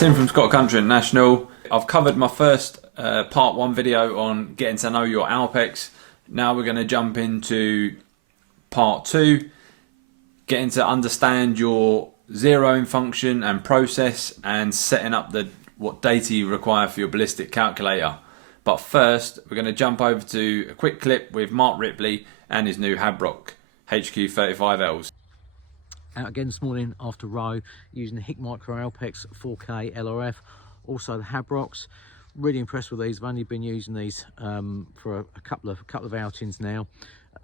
Tim from Scott Country International. I've covered my first part 1 video on getting to know your Alpex. Now we're going to jump into part 2, getting to understand your zeroing function and process, and setting up what data you require for your ballistic calculator. But first, we're going to jump over to a quick clip with Mark Ripley and his new Habrok HQ35Ls. Out again this morning after row using the HikMicro Alpex 4K LRF, also the Habroks. Really impressed with these. I've only been using these for a couple of outings now,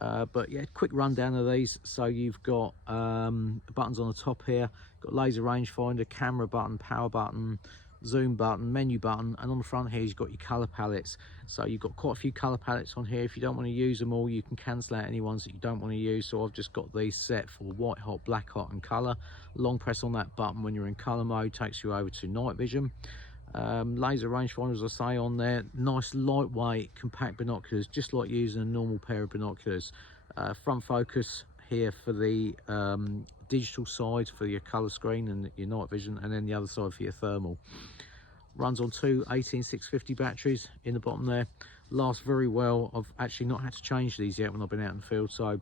but yeah, quick rundown of these. So you've got buttons on the top here, got laser rangefinder, camera button, power button, zoom button, menu button, and on the front here you've got your color palettes. So you've got quite a few color palettes on here. If you don't want to use them all, you can cancel out any ones that you don't want to use. So I've just got these set for white hot, black hot, and color. Long press on that button when you're in color mode takes you over to night vision. Laser rangefinder, as I say, on there. Nice lightweight compact binoculars, just like using a normal pair of binoculars. Front focus here for the digital side for your color screen and your night vision, and then the other side for your thermal. Runs on two 18650 batteries in the bottom there. Lasts very well. I've actually not had to change these yet when I've been out in the field, so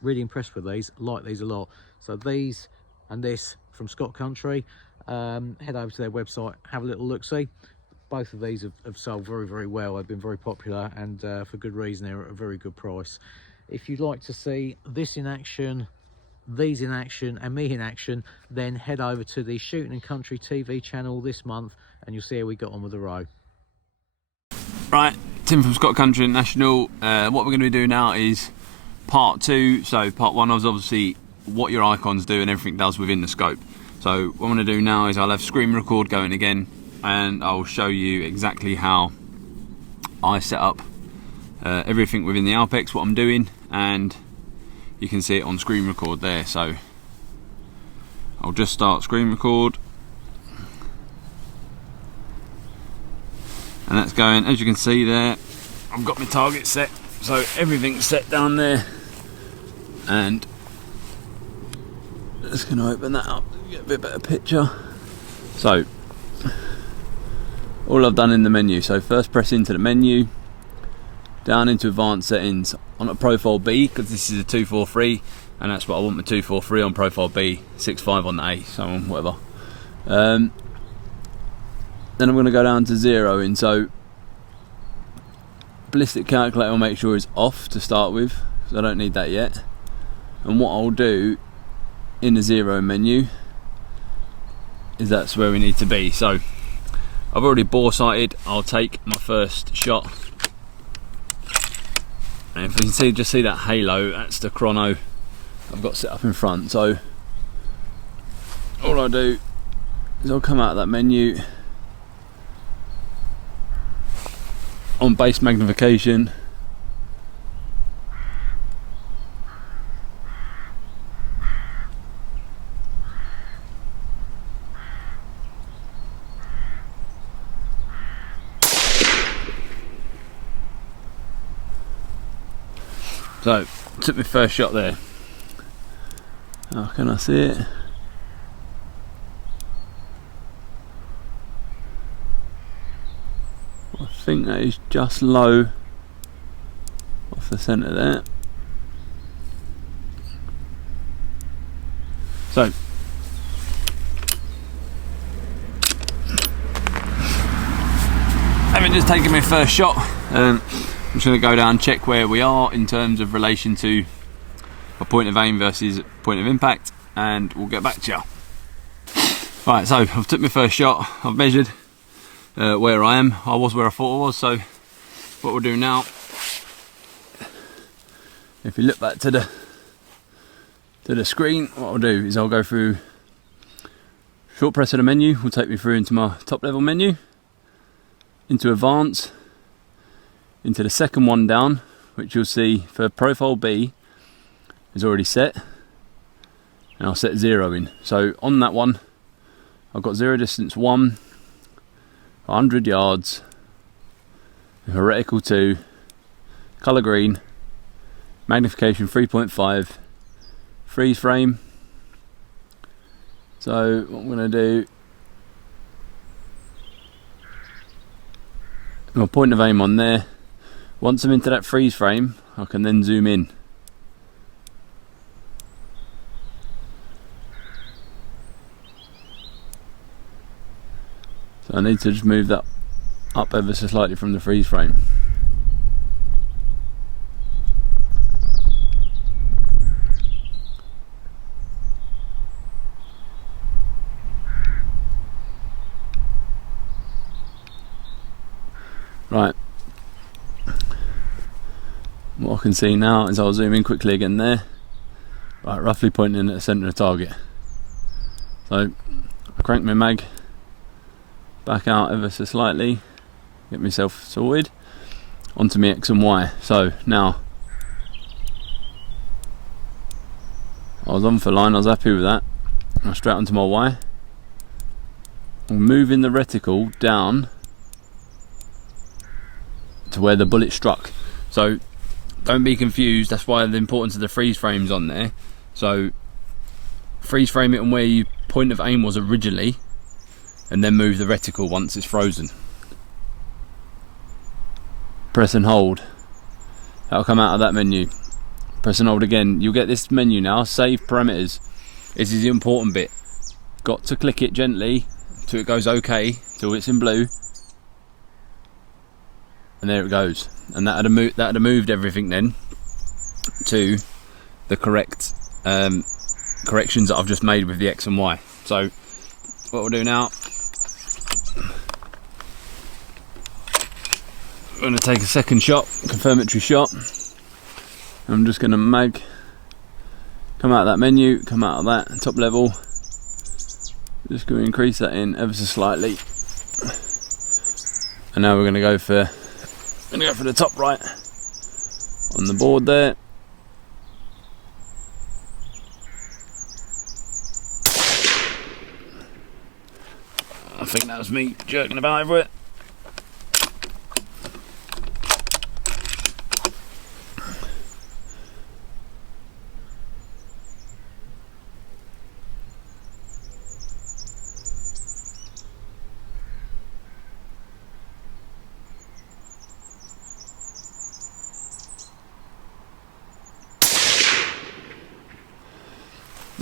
really impressed with these. Like these a lot. So these and this from Scott Country. Head over to their website, have a little look see. Both of these have sold very well. They've been very popular, and for good reason. They're at a very good price. If you'd like to see this in action, these in action, and me in action, then head over to the Shooting and Country TV channel this month and you'll see how we got on with the row. Right, Tim from Scott Country International. What we're going to do now is part 2. So part 1 was obviously what your icons do and everything does within the scope. So what I'm going to do now is I'll have screen record going again, and I'll show you exactly how I set up everything within the Alpex, what I'm doing, and you can see it on screen record there. So I'll just start screen record, and that's going. As you can see there, I've got my target set, so everything's set down there, and just going to open that up to get a bit better picture. So all I've done in the menu, so first press into the menu, down into advanced settings, on a profile B, because this is a 243 and that's what I want, my 243 on profile B, 65 on the A, so on whatever. Then I'm going to go down to zeroing. So ballistic calculator, I'll make sure is off to start with, because I don't need that yet. And what I'll do in the zero menu is that's where we need to be. So I've already bore sighted. I'll take my first shot, and if you can see, just see that halo, that's the chrono I've got set up in front. So all I do is I'll come out of that menu on base magnification, so took my first shot there. How can I see it? I think that is just low off the centre there. So having just taken my first shot, I'm just going to go down and check where we are in terms of relation to a point of aim versus point of impact, and we'll get back to you. Right, so I've took my first shot, I've measured where I am. I was where I thought I was, so what we'll do now, if you look back to the screen, what I'll do is I'll go through, short press of the menu will take me through into my top level menu, into advanced, into the second one down, which you'll see for profile B is already set, and I'll set zero in. So on that one I've got zero distance 1, 100 yards, reticle 2, colour green, magnification 3.5, freeze frame. So what I'm going to do my point of aim on there. Once I'm into that freeze frame, I can then zoom in. So I need to just move that up ever so slightly from the freeze frame. Right, what I can see now is I'll zoom in quickly again there. Right, roughly pointing at the centre of the target. So I crank my mag back out ever so slightly, get myself sorted onto my X and Y. So now I was on for line, I was happy with that. I'll straight onto my Y. I'm moving the reticle down to where the bullet struck. So don't be confused, that's why the importance of the freeze frames on there. So freeze frame it on where your point of aim was originally, and then move the reticle once it's frozen. Press and hold, that'll come out of that menu. Press and hold again, you'll get this menu now, save parameters. This is the important bit. Got to click it gently till it goes okay, till it's in blue. And there it goes, and that would have moved everything then to the correct corrections that I've just made with the X and Y. So what we'll do now, we're going to take a second shot, confirmatory shot. I'm just going to mag, come out of that menu, come out of that top level. Just going to increase that in ever so slightly, and now we're going to go for the top right on the board there. I think that was me jerking about over it.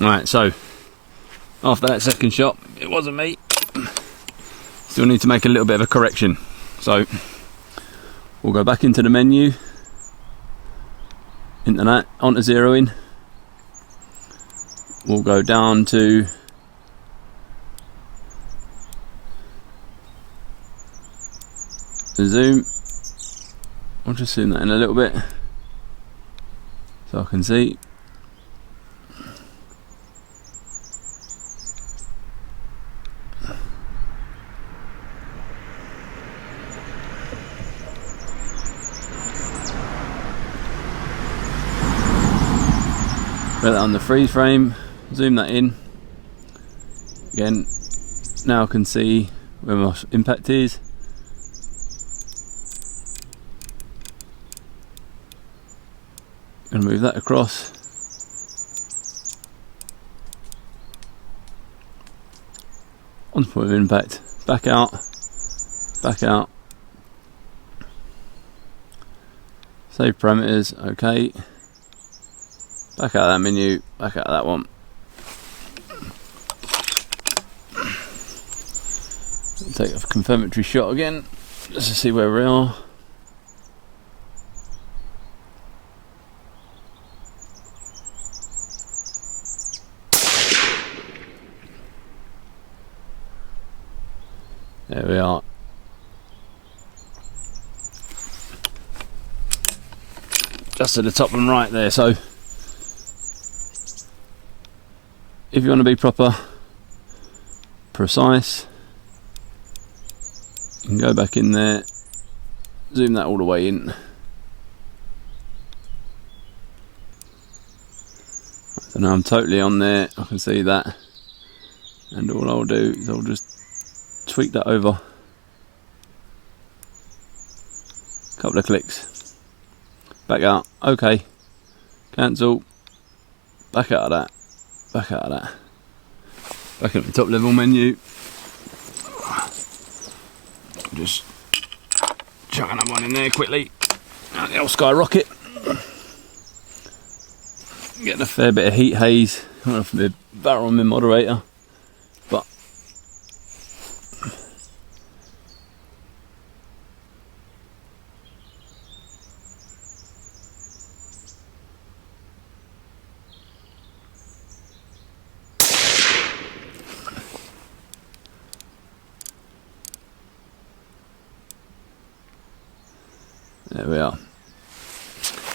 Right, so after that second shot, it wasn't me. Still need to make a little bit of a correction. So we'll go back into the menu, into that, onto zeroing. We'll go down to the zoom. I'll just zoom that in a little bit so I can see. Put that on the freeze frame, zoom that in. Again, now I can see where my impact is. Gonna move that across. Onto point of impact, back out, back out. Save parameters, okay. Back out of that menu, back out of that one. Take a confirmatory shot again, just to see where we are. There we are. Just to the top and right there, so if you want to be proper precise, you can go back in there, zoom that all the way in. So now I'm totally on there, I can see that, and all I'll do is I'll just tweak that over a couple of clicks, back out, okay, cancel, back out of that, back out of that, back at the top level menu, just chuck another one in there quickly. And the old skyrocket. Getting a fair bit of heat haze off the barrel on my moderator, but there we are.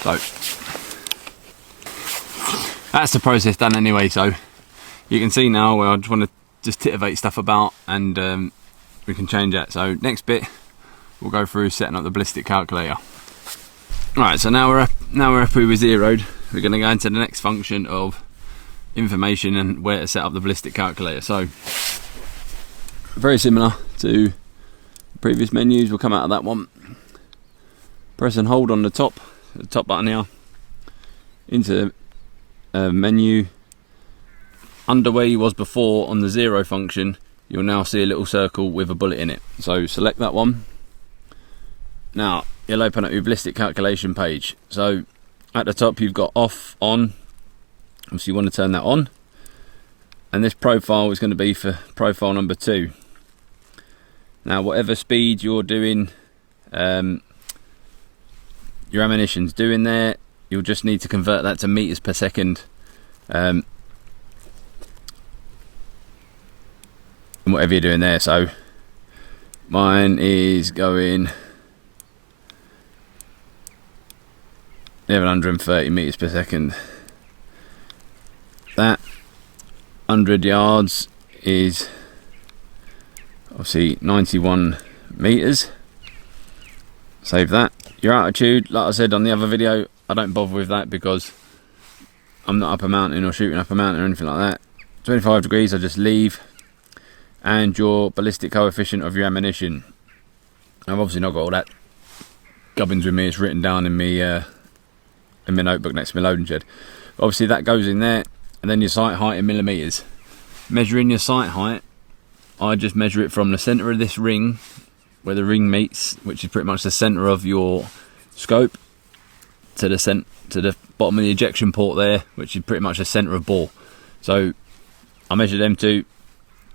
So that's the process done anyway, so you can see now where I just want to just titivate stuff about, and we can change that. So next bit we'll go through setting up the ballistic calculator. Alright, so now we're happy with zeroed. We're going to go into the next function of information and where to set up the ballistic calculator. So very similar to previous menus, we'll come out of that one, press and hold on the top button here, into menu. Under where you was before on the zero function, you'll now see a little circle with a bullet in it. So select that one. Now you'll open up your ballistic calculation page. So at the top you've got off, on. Obviously you want to turn that on. And this profile is going to be for profile number 2. Now whatever speed you're doing your ammunition's doing there, you'll just need to convert that to meters per second. And whatever you're doing there. So mine is going 1130 meters per second. That 100 yards is obviously 91 meters. Save that. Your altitude, like I said on the other video, I don't bother with that because I'm not up a mountain or shooting up a mountain or anything like that. 25 degrees I just leave. And your ballistic coefficient of your ammunition. I've obviously not got all that gubbins with me, it's written down in my notebook next to my loading shed. Obviously that goes in there, and then your sight height in millimeters. Measuring your sight height, I just measure it from the centre of this ring, where the ring meets, which is pretty much the centre of your scope, to the bottom of the ejection port there, which is pretty much the centre of bore. So I measure them two,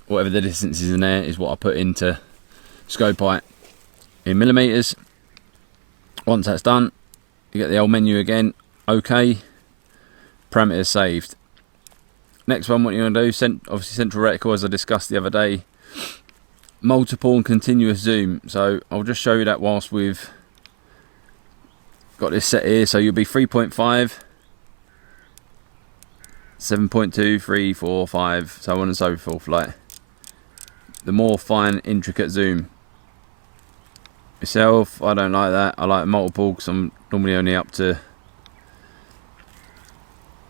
whatever the distance is in there is what I put into scope height in millimeters. Once that's done, you get the old menu again, OK, parameters saved. Next one, what you're going to do, obviously central reticle, as I discussed the other day, multiple and continuous zoom. So I'll just show you that whilst we've got this set here. So you'll be 3.5, 7.2, 3, 4, 5, so on and so forth. Like the more fine, intricate zoom. Myself, I don't like that. I like multiple because I'm normally only up to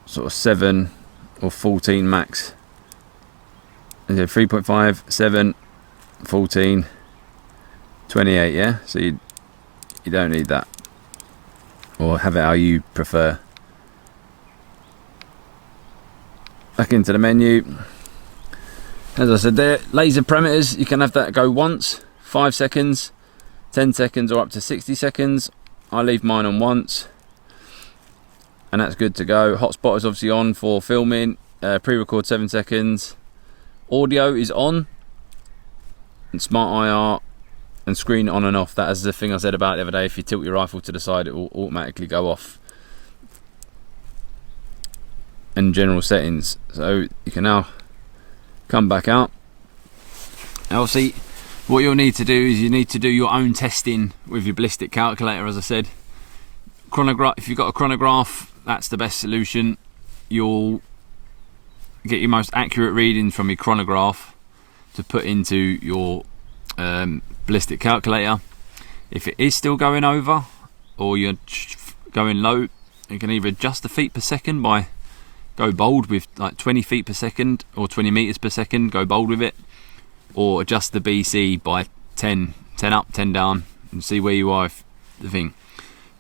sort of 7 or 14 max. 3.5, 7, 14, 28, yeah? So you don't need that. Or have it how you prefer. Back into the menu. As I said there, laser parameters, you can have that go once, 5 seconds, 10 seconds or up to 60 seconds. I leave mine on once. And that's good to go. Hotspot is obviously on for filming. Pre-record 7 seconds. Audio is on. And smart IR and screen on and off. That is the thing I said about the other day. If you tilt your rifle to the side, it will automatically go off. And general settings. So you can now come back out. Now see, what you'll need to do is you need to do your own testing with your ballistic calculator, as I said. Chronograph, if you've got a chronograph, that's the best solution. You'll get your most accurate readings from your chronograph to put into your ballistic calculator. If it is still going over or you're going low, you can either adjust the feet per second by go bold with like 20 feet per second or 20 meters per second, go bold with it, or adjust the BC by 10 up, 10 down, and see where you are with the thing.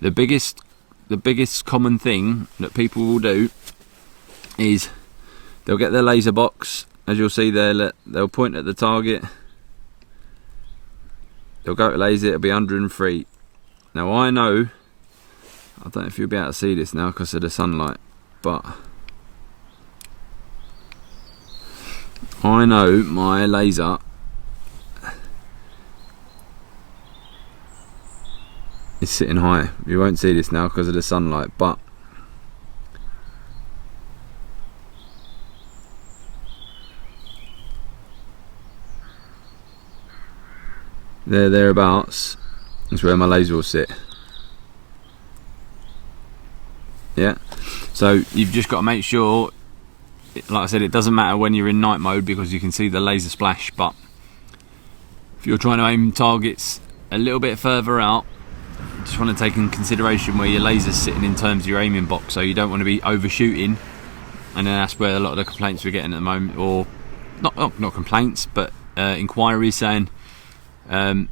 The biggest common thing that people will do is they'll get their laser box, as you'll see there, they'll point at the target, they'll go to laser, it'll be 103, Now I know, I don't know if you'll be able to see this now because of the sunlight, but I know my laser is sitting high. You won't see this now because of the sunlight, but thereabouts is where my laser will sit. Yeah, so you've just got to make sure, like I said, it doesn't matter when you're in night mode because you can see the laser splash, but if you're trying to aim targets a little bit further out, you just want to take in consideration where your laser's sitting in terms of your aiming box, so you don't want to be overshooting, and then that's where a lot of the complaints we're getting at the moment, or not complaints, but inquiries saying I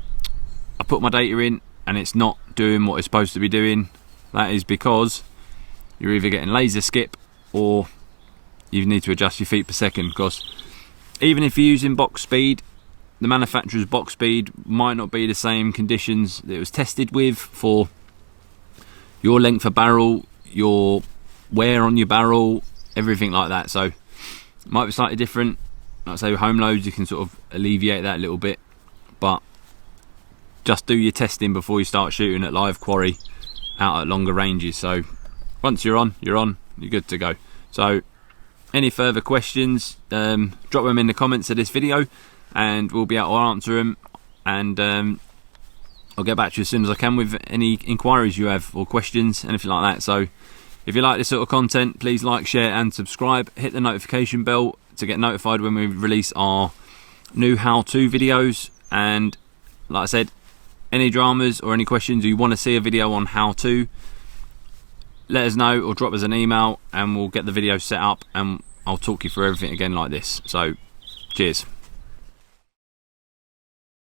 put my data in and it's not doing what it's supposed to be doing. That is because you're either getting laser skip or you need to adjust your feet per second, because even if you're using box speed, the manufacturer's box speed might not be the same conditions that it was tested with for your length of barrel, your wear on your barrel, everything like that. So it might be slightly different. Like I say, with home loads you can sort of alleviate that a little bit, but just do your testing before you start shooting at live quarry out at longer ranges. So once you're on, you're good to go. So any further questions, drop them in the comments of this video and we'll be able to answer them, and I'll get back to you as soon as I can with any inquiries you have or questions, anything like that. So if you like this sort of content, please like, share and subscribe. Hit the notification bell to get notified when we release our new how-to videos. And like I said, any dramas or any questions, or you want to see a video on how to, let us know or drop us an email and we'll get the video set up and I'll talk you through everything again like this. So cheers.